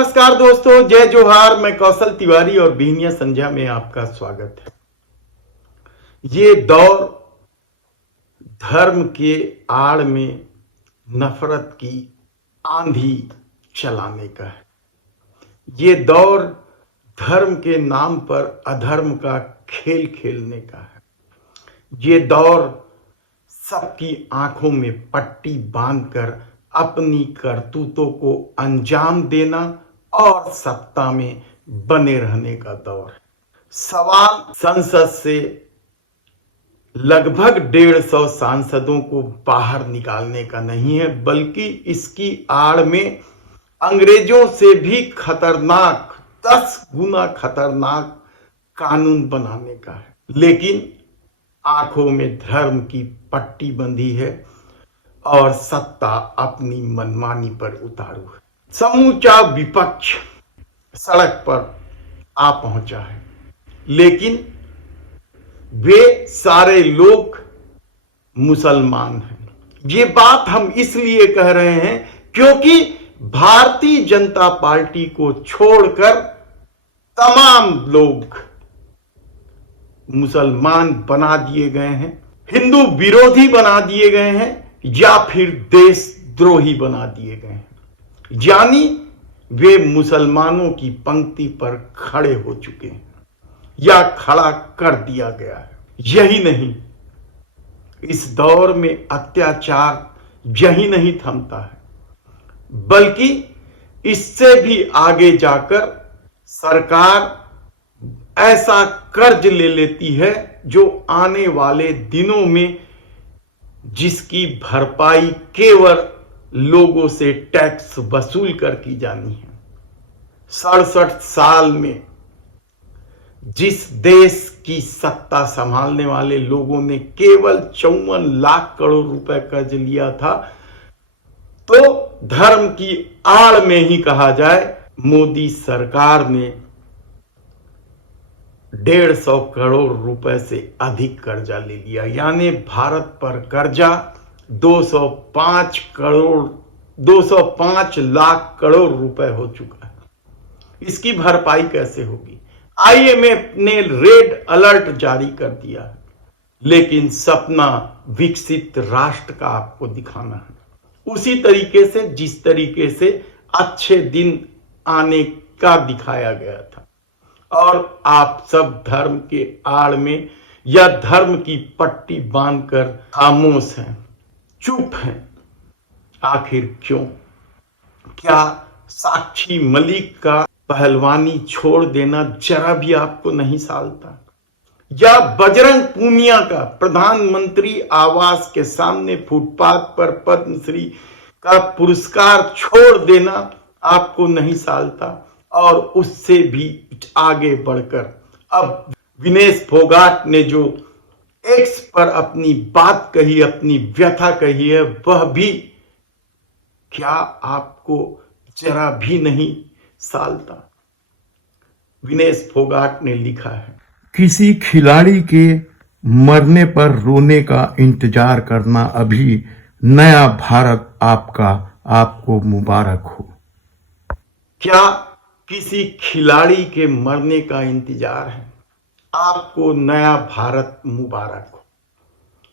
नमस्कार दोस्तों, जय जोहार। मैं कौशल तिवारी और बीनिया संध्या में आपका स्वागत है। ये दौर धर्म के आड़ में नफरत की आंधी चलाने का है। ये दौर धर्म के नाम पर अधर्म का खेल खेलने का है। ये दौर सबकी आंखों में पट्टी बांधकर अपनी करतूतों को अंजाम देना और सत्ता में बने रहने का दौर है। सवाल संसद से लगभग 150 सांसदों को बाहर निकालने का नहीं है, बल्कि इसकी आड़ में अंग्रेजों से भी खतरनाक 10 गुना खतरनाक कानून बनाने का है। लेकिन आंखों में धर्म की पट्टी बंधी है और सत्ता अपनी मनमानी पर उतारू है। समूचा विपक्ष सड़क पर आ पहुंचा है, लेकिन वे सारे लोग मुसलमान हैं। ये बात हम इसलिए कह रहे हैं क्योंकि भारतीय जनता पार्टी को छोड़कर तमाम लोग मुसलमान बना दिए गए हैं, हिंदू विरोधी बना दिए गए हैं या फिर देशद्रोही बना दिए गए हैं। यानी वे मुसलमानों की पंक्ति पर खड़े हो चुके हैं या खड़ा कर दिया गया है। यही नहीं, इस दौर में अत्याचार यही नहीं थमता है, बल्कि इससे भी आगे जाकर सरकार ऐसा कर्ज ले लेती है जो आने वाले दिनों में जिसकी भरपाई केवल लोगों से टैक्स वसूल कर की जानी है। 67 साल में जिस देश की सत्ता संभालने वाले लोगों ने केवल 54 लाख करोड़ रुपए कर्ज लिया था, तो धर्म की आड़ में ही कहा जाए, मोदी सरकार ने 150 करोड़ रुपए से अधिक कर्जा ले लिया। यानी भारत पर कर्जा 205 लाख करोड़ रुपए हो चुका है। इसकी भरपाई कैसे होगी? आईएमएफ ने रेड अलर्ट जारी कर दिया है, लेकिन सपना विकसित राष्ट्र का आपको दिखाना है उसी तरीके से जिस तरीके से अच्छे दिन आने का दिखाया गया था। और आप सब धर्म के आड़ में या धर्म की पट्टी बांधकर खामोश हैं, चुप हैं। आखिर क्यों? क्या साक्षी मलिक का पहलवानी छोड़ देना जरा भी आपको नहीं सालता? या बजरंग पूनिया का प्रधानमंत्री आवास के सामने फुटपाथ पर पद्मश्री का पुरस्कार छोड़ देना आपको नहीं सालता? और उससे भी आगे बढ़कर अब विनेश फोगाट ने जो एक्स पर अपनी बात कही, अपनी व्यथा कही है, वह भी क्या आपको जरा भी नहीं सालता? विनेश फोगाट ने लिखा है, किसी खिलाड़ी के मरने पर रोने का इंतजार करना अभी नया भारत आपको मुबारक हो। क्या किसी खिलाड़ी के मरने का इंतजार है? आपको नया भारत मुबारक हो।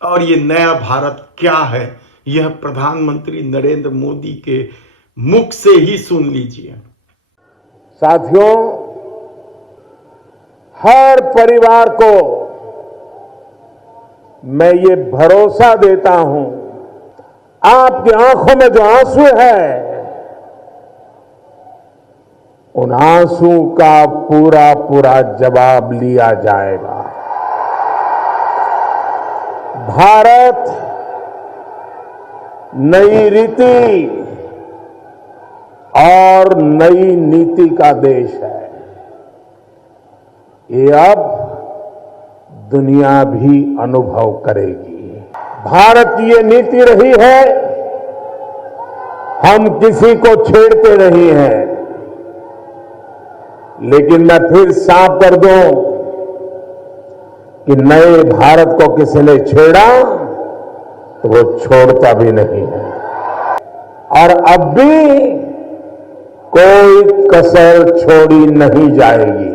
और ये नया भारत क्या है, यह प्रधानमंत्री नरेंद्र मोदी के मुख से ही सुन लीजिए। साथियों, हर परिवार को मैं ये भरोसा देता हूं, आपकी आंखों में जो आंसू है, उन आंसू का पूरा जवाब लिया जाएगा। भारत नई रीति और नई नीति का देश है। ये अब दुनिया भी अनुभव करेगी। भारत की ये नीति रही है, हम किसी को छेड़ते नहीं हैं। लेकिन मैं फिर साफ कर दूं कि नए भारत को किसी ने छेड़ा तो वो छोड़ता भी नहीं है। और अब भी कोई कसर छोड़ी नहीं जाएगी।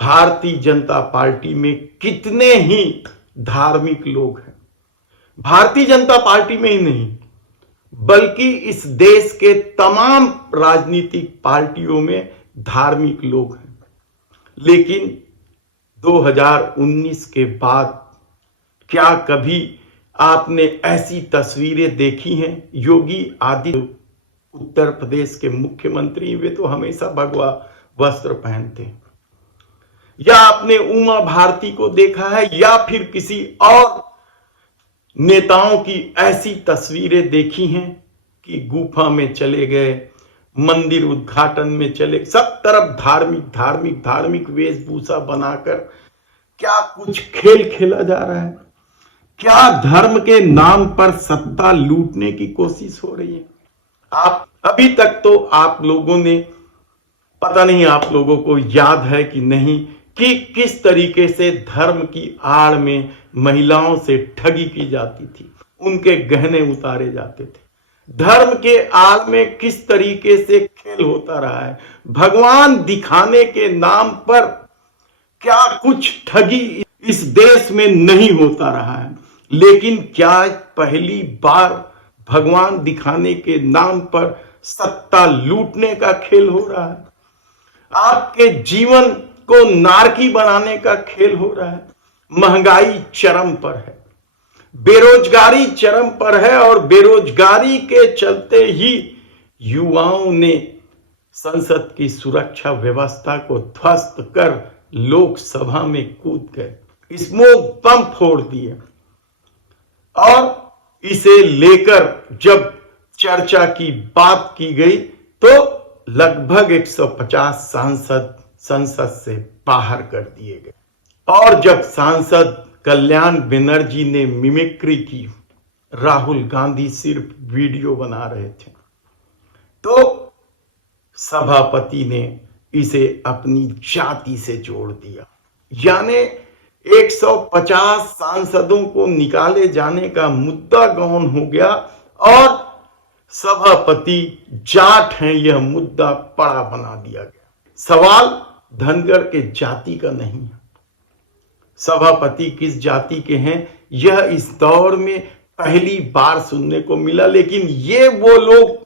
भारतीय जनता पार्टी में कितने ही धार्मिक लोग हैं। भारतीय जनता पार्टी में ही नहीं बल्कि इस देश के तमाम राजनीतिक पार्टियों में धार्मिक लोग हैं। लेकिन 2019 के बाद क्या कभी आपने ऐसी तस्वीरें देखी हैं? योगी आदित्यनाथ उत्तर प्रदेश के मुख्यमंत्री, वे तो हमेशा भगवा वस्त्र पहनते हैं। या आपने उमा भारती को देखा है या फिर किसी और नेताओं की ऐसी तस्वीरें देखी हैं कि गुफा में चले गए, मंदिर उद्घाटन में चले, सब तरफ धार्मिक धार्मिक धार्मिक वेशभूषा बनाकर क्या कुछ खेल खेला जा रहा है? क्या धर्म के नाम पर सत्ता लूटने की कोशिश हो रही है? आप अभी तक तो आप लोगों ने, पता नहीं आप लोगों को याद है कि नहीं, कि किस तरीके से धर्म की आड़ में महिलाओं से ठगी की जाती थी, उनके गहने उतारे जाते थे। धर्म के आड़ में किस तरीके से खेल होता रहा है। भगवान दिखाने के नाम पर क्या कुछ ठगी इस देश में नहीं होता रहा है। लेकिन क्या पहली बार भगवान दिखाने के नाम पर सत्ता लूटने का खेल हो रहा है? आपके जीवन को नारकी बनाने का खेल हो रहा है। महंगाई चरम पर है, बेरोजगारी चरम पर है और बेरोजगारी के चलते ही युवाओं ने संसद की सुरक्षा व्यवस्था को ध्वस्त कर लोकसभा में कूद गए, स्मोक बम फोड़ दिए। और इसे लेकर जब चर्चा की बात की गई तो लगभग 150 सांसद संसद से बाहर कर दिए गए। और जब सांसद कल्याण बनर्जी ने मिमिक्री की, राहुल गांधी सिर्फ वीडियो बना रहे थे, तो सभापति ने इसे अपनी जाति से जोड़ दिया। यानी 150 सांसदों को निकाले जाने का मुद्दा गौन हो गया और सभापति जाट हैं यह मुद्दा बड़ा बना दिया गया। सवाल धनगर के जाति का नहीं है, सभापति किस जाति के हैं यह इस दौर में पहली बार सुनने को मिला। लेकिन ये वो लोग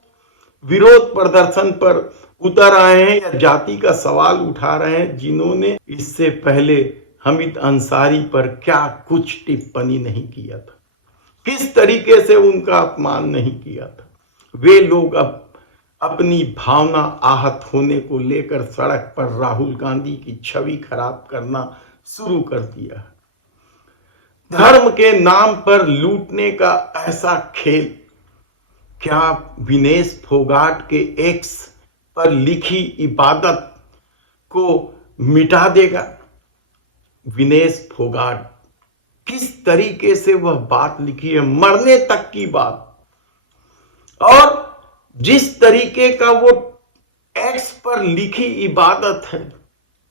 विरोध प्रदर्शन पर उतर आए हैं या जाति का सवाल उठा रहे हैं जिन्होंने इससे पहले हमीद अंसारी पर क्या कुछ टिप्पणी नहीं किया था, किस तरीके से उनका अपमान नहीं किया था। वे लोग अब अपनी भावना आहत होने को लेकर सड़क पर राहुल गांधी की छवि खराब करना शुरू कर दिया है। धर्म के नाम पर लूटने का ऐसा खेल क्या विनेश फोगाट के एक्स पर लिखी इबादत को मिटा देगा? विनेश फोगाट किस तरीके से वह बात लिखी है, मरने तक की बात, और जिस तरीके का वो एक्स पर लिखी इबादत है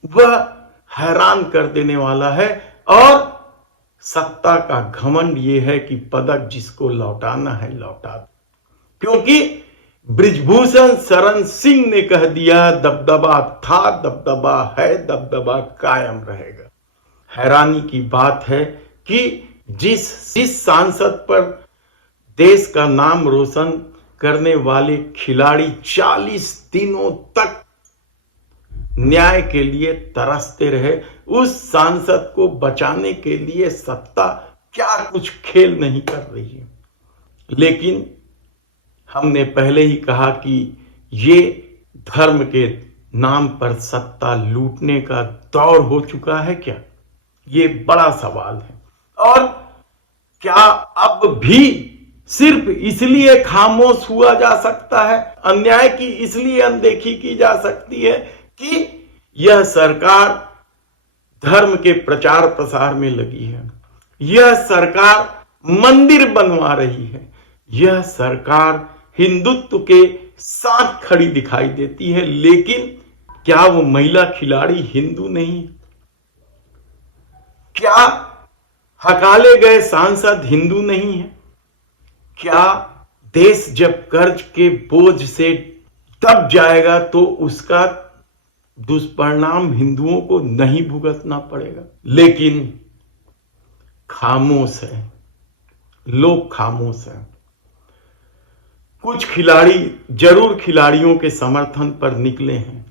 वह हैरान कर देने वाला है। और सत्ता का घमंड ये है कि पदक जिसको लौटाना है लौटा दो, क्योंकि बृजभूषण शरण सिंह ने कह दिया दबदबा था, दबदबा है, दबदबा कायम रहेगा। हैरानी की बात है कि जिस सांसद पर देश का नाम रोशन करने वाले खिलाड़ी 40 दिनों तक न्याय के लिए तरसते रहे, उस सांसद को बचाने के लिए सत्ता क्या कुछ खेल नहीं कर रही है। लेकिन हमने पहले ही कहा कि ये धर्म के नाम पर सत्ता लूटने का दौर हो चुका है क्या? ये बड़ा सवाल है। और क्या अब भी सिर्फ इसलिए खामोश हुआ जा सकता है, अन्याय की इसलिए अनदेखी की जा सकती है कि यह सरकार धर्म के प्रचार प्रसार में लगी है, यह सरकार मंदिर बनवा रही है, यह सरकार हिंदुत्व के साथ खड़ी दिखाई देती है, लेकिन क्या वो महिला खिलाड़ी हिंदू नहीं? क्या हकाले गए सांसद हिंदू नहीं है? क्या देश जब कर्ज के बोझ से तब जाएगा तो उसका दुष्परिणाम हिंदुओं को नहीं भुगतना पड़ेगा। लेकिन खामोश है, लोग खामोश हैं। कुछ खिलाड़ी जरूर खिलाड़ियों के समर्थन पर निकले हैं।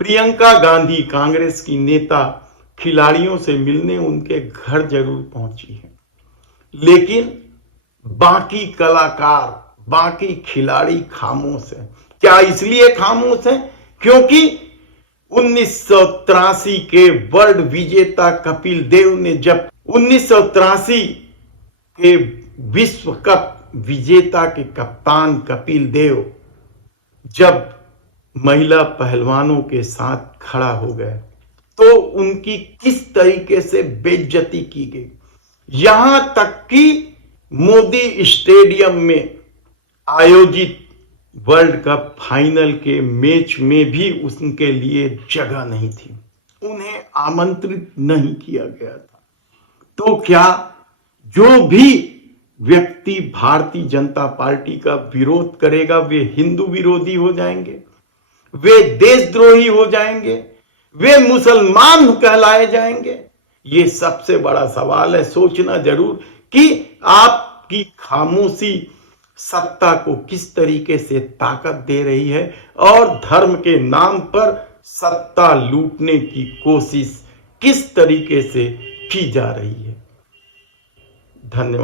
प्रियंका गांधी कांग्रेस की नेता खिलाड़ियों से मिलने उनके घर जरूर पहुंची है, लेकिन बाकी कलाकार, बाकी खिलाड़ी खामोश हैं। क्या इसलिए खामोश हैं? क्योंकि 1983 के वर्ल्ड विजेता कपिल देव ने जब 1983 के विश्व कप विजेता के कप्तान कपिल देव जब महिला पहलवानों के साथ खड़ा हो गए तो उनकी किस तरीके से बेइज्जती की गई। यहां तक कि मोदी स्टेडियम में आयोजित वर्ल्ड कप फाइनल के मैच में भी उनके लिए जगह नहीं थी, उन्हें आमंत्रित नहीं किया गया था। तो क्या जो भी व्यक्ति भारतीय जनता पार्टी का विरोध करेगा वे हिंदू विरोधी हो जाएंगे, वे देशद्रोही हो जाएंगे, वे मुसलमान कहलाए जाएंगे? ये सबसे बड़ा सवाल है। सोचना जरूर कि आपकी खामोशी सत्ता को किस तरीके से ताकत दे रही है और धर्म के नाम पर सत्ता लूटने की कोशिश किस तरीके से की जा रही है। धन्यवाद।